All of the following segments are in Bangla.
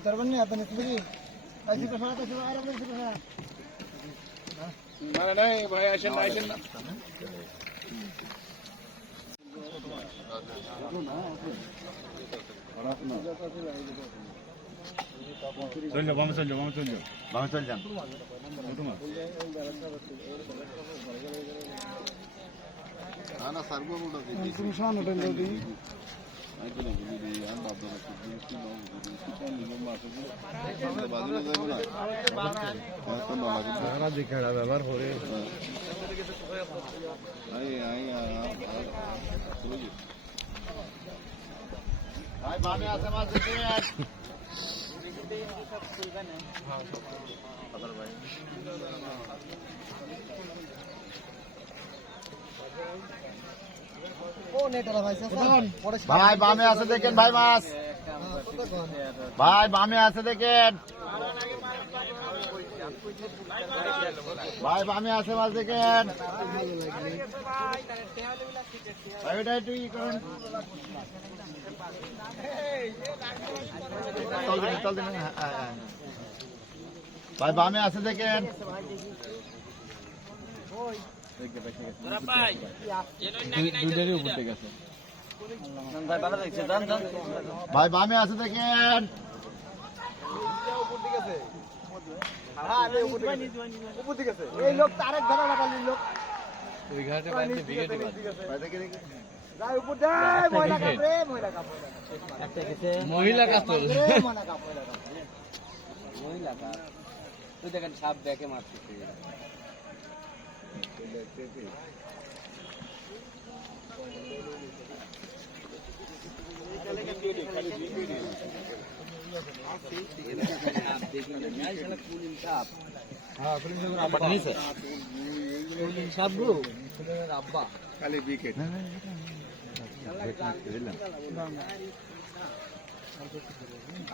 না না মানে নাই ভাই আসেন না আসেন না। চল যাও বামে চল যাও বামে চল যাও বামে চল যান। তোমার তুমি শান হোটেল যদি ব্যবহার করে আছে মাছ দেখে ও নেটালা ভাই বামে আছে দেখেন ভাই মাছ। ভাই বামে আছে দেখেন। ভাই বামে আছে মাছ দেখেন। ভাই ওটা চল দিন হ্যাঁ, হ্যাঁ, হ্যাঁ। ভাই বামে আছে দেখেন। দুইটারই উপর থেকে আছে ভাই বামে আছে দেখেন। এই লোক তারেক ধরা লাগালি লোক ওই ঘাটে বাড়িতে ভিগে দিবে দেখে দেখে যাই উপর দেয় ময়লা কাপড়ে ময়লা কাপড় মহিলা কাপড় ময়লা কাপড় তুই দেখেন সাপ দেখে মারছে খালি বিকেট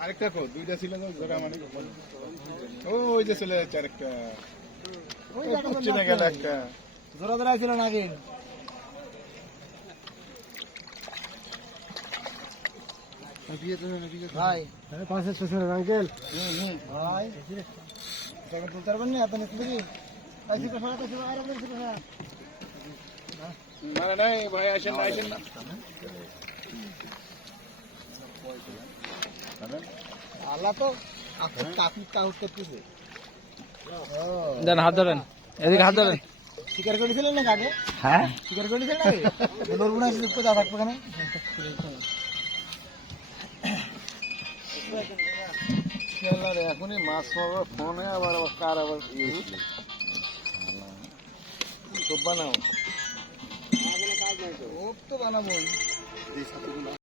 আরেকটা কো দুইটা ছিল মানে ওই যে চলে যাচ্ছে আরেকটা। জোরা জোরা ছিল ভাই আঙ্কেল। ভাই তুলতে পারবেন না আপনি না মানে ভাই আসেন না আসেন না। আল্লাহ তো কাকু কাকু করতেছে দেন হাত ধরেন। এদিকে হাত ধরেন। শিকার করেছিলেন না কাকে হ্যাঁ। শিকার করেছিলেন নাকি? নরগুনা কোথা থাকবে কেন এখনই মাছ মারবার ফোনে আবার আবার কার আবার বানাবো